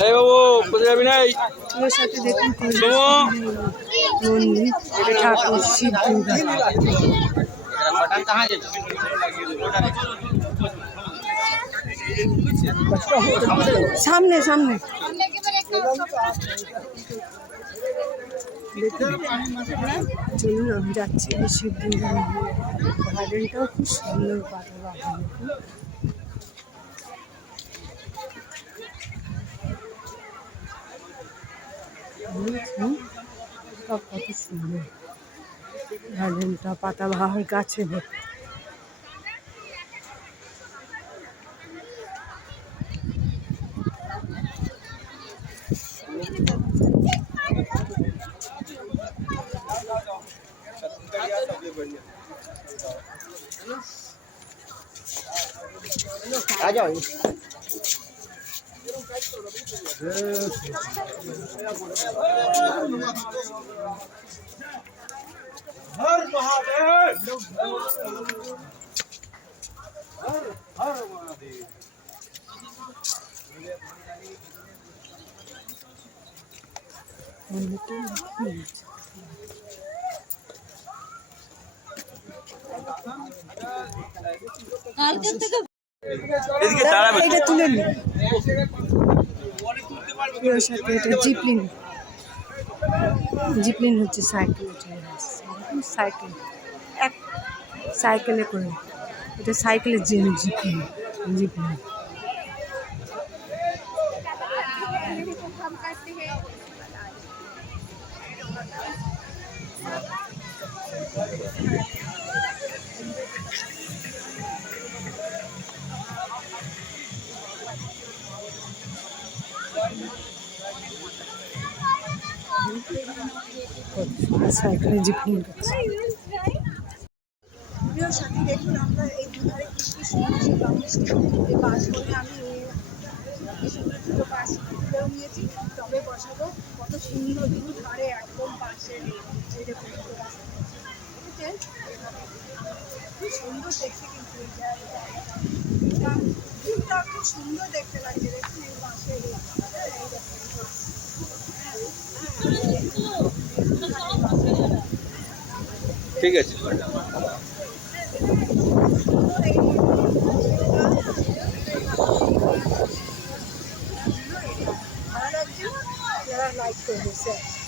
এই বাবু কোথায় যাবি নাই? সাথে দেখুন মন্দির এটা ঠাকুর শিব সামনে সামনে। চলুন আমি যাচ্ছি। শিব গার্ডেনটাও খুব সুন্দর পাতা দেখুন সব কত সুন্দর। গার্ডেনটা পাতাবাহার গাছে ভর্তি। মন্দিরটা খুব নিচে। এদিকে দাঁড়াবে এটা তুলে নিন ওর সাথে এটা জিপলিন। জিপলিন হচ্ছে সাইকেল সাইকেল এক সাইকেলে করে এটা সাইকেলের জন্য জিপলিন জিপলিন। সাইকেলে জিপলিন করছে প্রিয় সাথী দেখুন আমরা এই দুধারে কি কি সুন্দর বাস করে আমি দুটো বাস তুলেও নিয়েছি তবে বসাবো কত সুন্দর দু ধারে একদম পাশে বাস বুঝেছেন খুব সুন্দর দেখতে সুন্দর দেখতে লাগছে দেখুন এই বাসে এই দেখুন ঠিক আছে। লাইক করবে স্যার